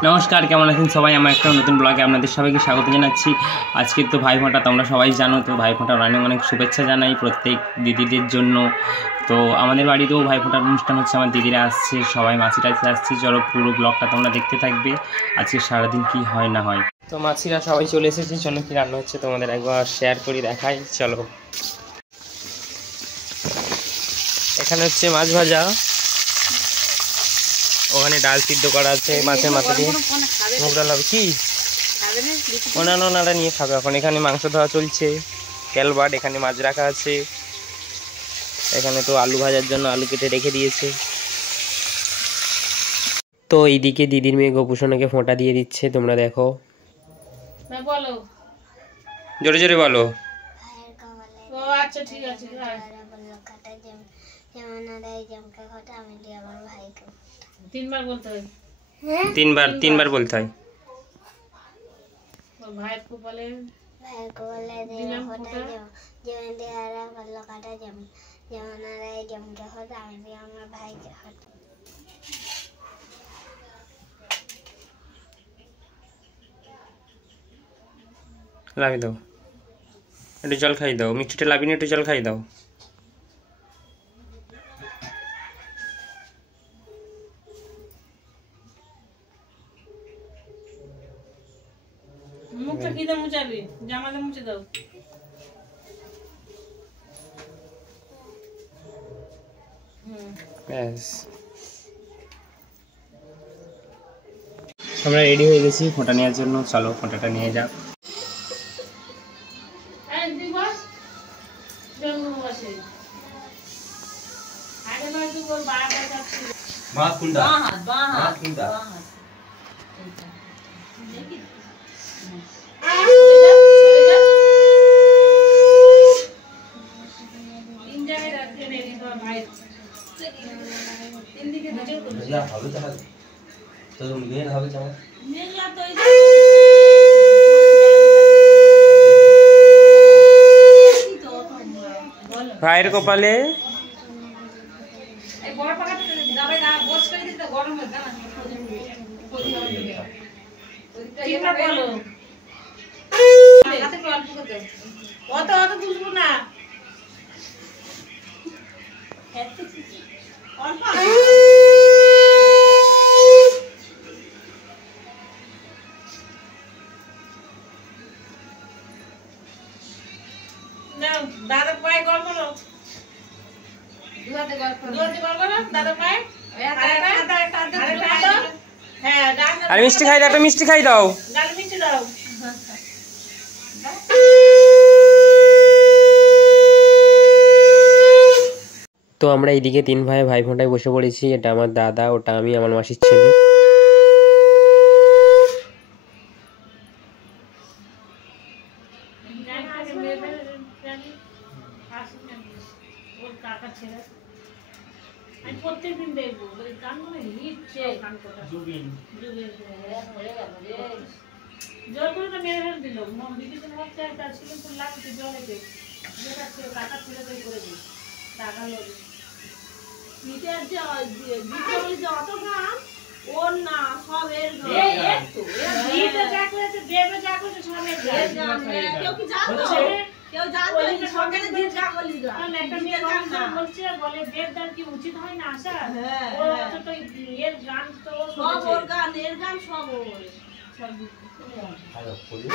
নমস্কার, কেমন আছেন সবাই? আমার একটা নতুন ব্লগে আপনাদের সবাইকে স্বাগত জানাচ্ছি। আজকে তো ভাইফোঁটা, তোমরা সবাই জানো, তো ভাইফোঁটার অনেক অনেক শুভেচ্ছা জানাই প্রত্যেক দিদিদের জন্য। তো আমাদের বাড়িতেও ভাইফোঁটার অনুষ্ঠান হচ্ছে, আমার দিদিরা আসছে, সবাই মাসিরা আসছে। চলো পুরো ব্লগটা তোমরা দেখতে থাকবে, আজকে সারাদিন কি হয় না হয়। তো মাসিরা সবাই চলে এসেছে, চলো কি রান্না হচ্ছে তোমাদের একবার শেয়ার করি, দেখাই। চলো, এখানে হচ্ছে মাছ ভাজা, ওখানে ডাল সিদ্ধ করা আছে, মাছের মাথা দিয়ে মুগ ডাল হবে। কি ওনারা নিয়ে খাবে এখন। এখানে মাংস ধোয়া চলছে, ক্যালবাট, এখানে মাছ রাখা আছে, এখানে তো আলু ভাজার জন্য আলু কেটে রেখে দিয়েছে। তো এইদিকে দিদির মেয়ে গোপুসোনাকে ফোঁটা দিয়ে দিচ্ছে, তোমরা দেখো। জোরে জোরে বলো। আচ্ছা ঠিক আছে। তিনবার বলতে হয়, তিনবার বলতে হয়। ভাইয়ের কপালে দিলাম ফোঁটা, যেমন দেহারা ভালো কাটা যেমন যেমন যেমনকে হতো আমি আমার ভাইকে হতো। লাভি দাও, একটু জল খাই দাও, মিষ্টিটা লাভি নিয়ে একটু জল খাই দাও। মুখটা কি দিয়ে মুছাবি? জামাতে মুছে দাও। ব্যাস, আমরা রেডি হয়ে গেছি ফোঁটা নেওয়ার জন্য। চলো ফোঁটাটা নিয়ে যাও। ভাইয়ের কপালে অত বুঝবো না। দাদা পায়ে গল্প করো, দুহাতে গল্প করো দাদা পায়ে। হ্যাঁ, আর মিষ্টি খাই দাও, একটা মিষ্টি খাই দাও, ডালে মিষ্টি দাও। তো আমরা এইদিকে তিন ভাই ফোঁটায় বসে পড়েছি। এটা আমার দাদা, ওটা আমি, আমার মাসির ছেলে। আমি প্রত্যেকদিন দেখবো গান মনে হিটছে, জল করে তো মেরে ফেলে দিল। বিভীষণ হচ্ছে একটা ছিলেন লাগছে জলেতে, যেটা টাকা ছেড়ে করে দিই টাকা লোক নিচের যে অত গান ওর না সব এর কেউ কি জানো? কেউ জানতো সরকারের দিন গাঙ্গুলি গান একটা মেয়ে গান বলছে, বলে দেবদার কি উচিত হয় না আসা? ও অত তো এর গান তো সব ওর গান, এর গান সব ওর সব ভালো করি।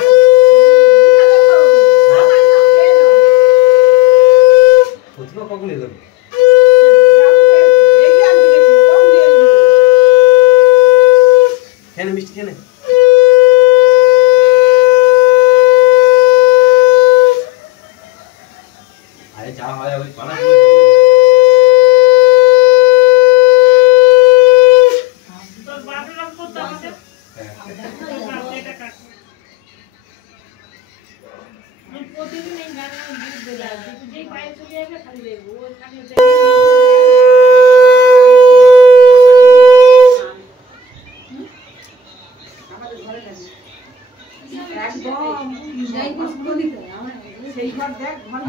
প্রতিভা কখন এলো? কেন মিষ্টি কেন? আরে যা হয় ওই পালা করে তোর বাপের নাম কত আছে? হ্যাঁ এটা কাট। আমি প্রতিদিন এই গান গীত বলা, যেই পায়ে চলে যাবে খালি দেখবো ওর খালি আমাদের ঘরে গেছে একদম যাই কিছু বলি তো আমার সেই ঘর দেখ ঘর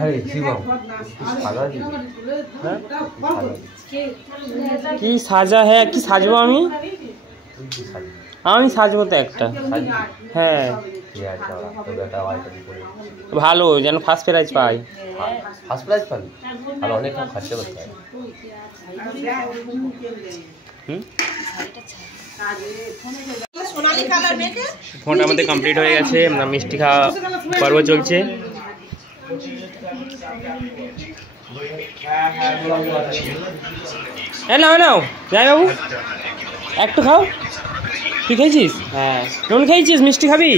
কি সাজা হ্যাঁ, কি সাজবো আমি? আমি সাজবো তো একটা। হ্যাঁ ভালো, যেন ফার্স্ট প্রাইজ পাই। ফার্স্ট প্রাইজ পাবি, আর অনেক খরচা করতে হয়। ফোনটা আমাদের কমপ্লিট হয়ে গেছে, মিষ্টি খাওয়া পর্ব চলছে। নাও নাও যাই বাবু, একটু খাও। তুই খেয়েছিস? হ্যাঁ নুন খেয়েছিস, মিষ্টি খাবি?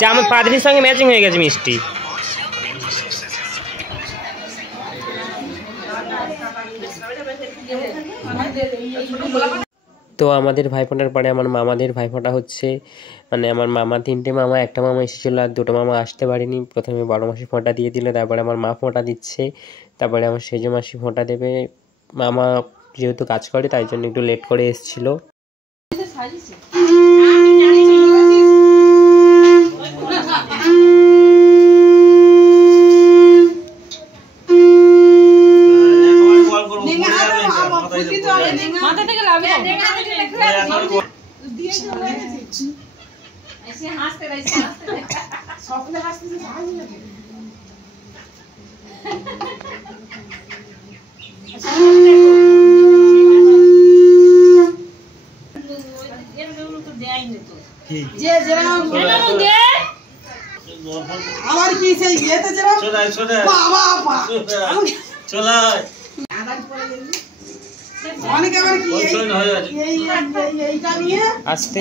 যা আমার পাদ্রির সঙ্গে ম্যাচিং হয়ে গেছে মিষ্টি। তো আমাদের ভাইফোঁটার পরে আমার মামাদের ভাইফোঁটা হচ্ছে, মানে আমার মামা 3টে মামা, একটা মামা এসেছিলো আর 2টো মামা আসতে পারেনি। প্রথমে বড় মাসি ফোঁটা দিয়ে দিল, তারপরে আমার মা ফোঁটা দিচ্ছে, তারপরে আমার সেজ মাসি ফোঁটা দেবে। মামা যেহেতু কাজ করে তাই জন্য একটু লেট করে এসেছিলো। আমার কি সেই ইয়েতে যেরকম বাবা বাবা চলা অনেক আবার কি এইটা নিয়ে আসতে।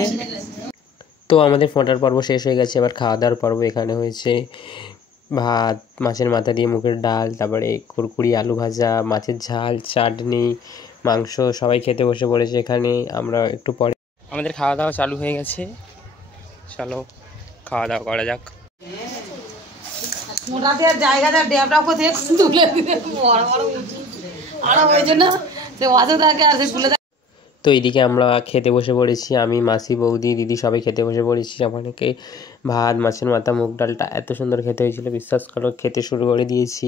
তো আমাদের ফোঁটার পর্ব শেষ হয়ে গেছে, এবার খাওয়া দাওয়ার পর্ব। এখানে হয়েছে ভাত, মাছের মাথা দিয়ে মুগের ডাল, তারপরে কুরকুরি, আলু ভাজা, মাছের ঝাল, চাটনি, মাংস, সবাই খেতে বসে পড়েছে এখানে। আমরা একটু পরে আমাদের খাওয়া দাওয়া চালু হয়ে গেছে, চলো খাওয়া দাওয়া করা যাক। মোটাতে জায়গাটা ড্যাবটা কোথায় তুলে দিতে বড় বড় আর ওই জন্য সে ওয়াজে থাকে আর সে তুলে। তো এইদিকে আমরা খেতে বসে পড়েছি, আমি, মাসি, বৌদি, দিদি সবাই খেতে বসে পড়েছি। অনেকে ভাত, মাছের মাথা, মুগ ডালটা এত সুন্দর খেতে হয়েছিল, বিশ্বাস করো। খেতে শুরু করে দিয়েছি,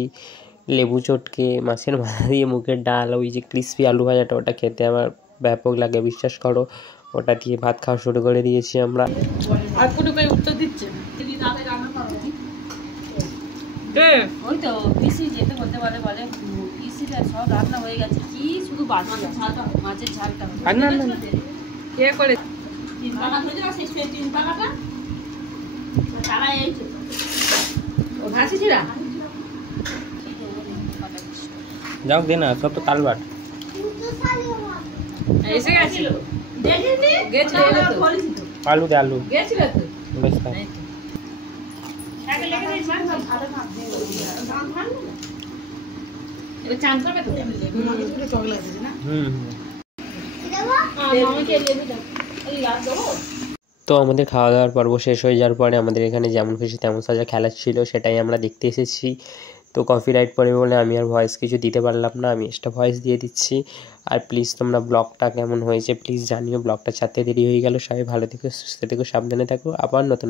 লেবু চটকে, মাছের মাথা দিয়ে মুগের ডাল, ওই যে ক্রিসপি আলু ভাজাটা, ওটা খেতে আমার ব্যাপক লাগে, বিশ্বাস করো। ওটা দিয়ে ভাত খাওয়া শুরু করে দিয়েছি আমরা। আর কোনো কই উত্তর দিচ্ছে ওই তো পিসি যেতে বলতে বলে পিসিটা সব রান্না হয়ে গেছে, কি শুধু মাছের ঝালটা কে করে 3 পাকা হয়ে যাবে, সেই 3 পাকাটা তারা এই ও ভাসি ছিরা যাও দে না, সব তো তালবাট এসে গেছিল, দেখিনি গেছিল তো আলু দে, আলু গেছিল তো বেশ খা। আগে লেগে দিস ভালো ভাত দিয়ে দাম ভালো না এটা চান করবে তো একটু টক লাগছে না। মামাকে লেবু দাও, এই লাগ দাও। তো আমাদের খাওয়া দাওয়ার পর্ব শেষ হয়ে যাওয়ার পরে আমাদের এখানে যেমন খুশি তেমন সাজা খেলা ছিল, সেটাই আমরা দেখতে এসেছি। তো কপিরাইট পড়বে বলে আমি আর ভয়েস কিছু দিতে পারলাম না, আমি এক্সট্রা ভয়েস দিয়ে দিচ্ছি। আর প্লিজ তোমরা ব্লগটা কেমন হয়েছে প্লিজ জানিও, ব্লগটা ছাড়তে দেরি হয়ে গেল। সবাই ভালো থেকো, সুস্থ থেকো, সাবধানে থাকো। আবার নতুন